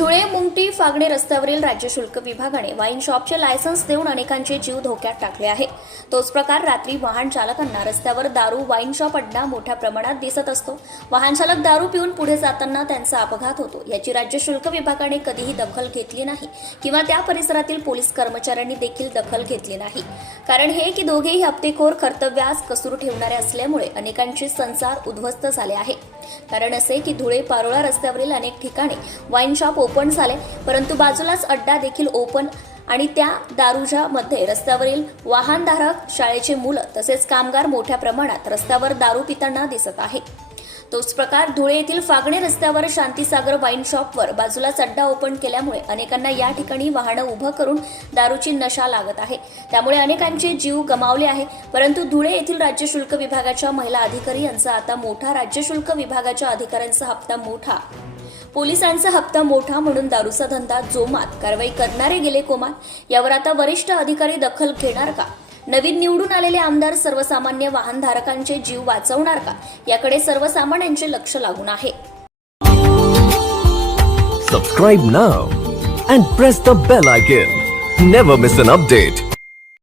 धुळे मुंगटी फागणे रस्त्यावरील राज्य शुल्क विभागाने वाईन शॉपचे लायसन्स देऊन अनेकांचे जीव धोक्यात टाकले आहे. तोच प्रकार रात्री वाहन चालकांना रस्त्यावर दारू वाईन शॉप अड्डा मोठ्या प्रमाणात दिसत असतो. वाहन चालक दारू पिऊन पुढे जाताना त्यांचा अपघात होतो. याची राज्य शुल्क विभागाने कधीही दखल घेतली नाही किंवा त्या परिसरातील पोलीस कर्मचाऱ्यांनी देखील दखल घेतली नाही. कारण हे की दोघेही हप्तेखोर कर्तव्यास कसूर ठेवणारे असल्यामुळे अनेकांचे संसार उद्ध्वस्त झाले आहे. कारण असे की धुळे पारोळा रस्त्यावरील अनेक ठिकाणी वाईन शॉप ओपन झाले परंतु बाजूलाच अड्डा देखील ओपन आणि त्या दारुजामध्ये मध्ये रस्त्यावरील वाहनधारक शाळेचे मुलं तसेच कामगार मोठ्या प्रमाणात रस्त्यावर दारू पिताना दिसत आहे तोच प्रकार धुळे येथील फागणे रस्त्यावर शांतीसागर वाईन शॉपवर बाजूलाच अड्डा ओपन केल्यामुळे अनेकांना या ठिकाणी वाहनं उभं करून दारूची नशा लागत आहे. त्यामुळे अनेकांचे जीव गमावले आहे. परंतु धुळे येथील राज्य शुल्क विभागाच्या महिला अधिकारी यांचा आता मोठा राज्य शुल्क विभागाच्या अधिकाऱ्यांचा हप्ता मोठा. पोलिसांचा हप्ता मोठा म्हणून दारूचा धंदा जोमात कारवाई करणारे गेले कोमात. यावर आता वरिष्ठ अधिकारी दखल घेणार का? नवीन निवडून आलेले आमदार सर्वसामान्य वाहनधारकांचे जीव वाचवणार का? याकडे सर्वसामान्यांचे लक्ष लागून आहे. Subscribe now and press the bell icon never miss an update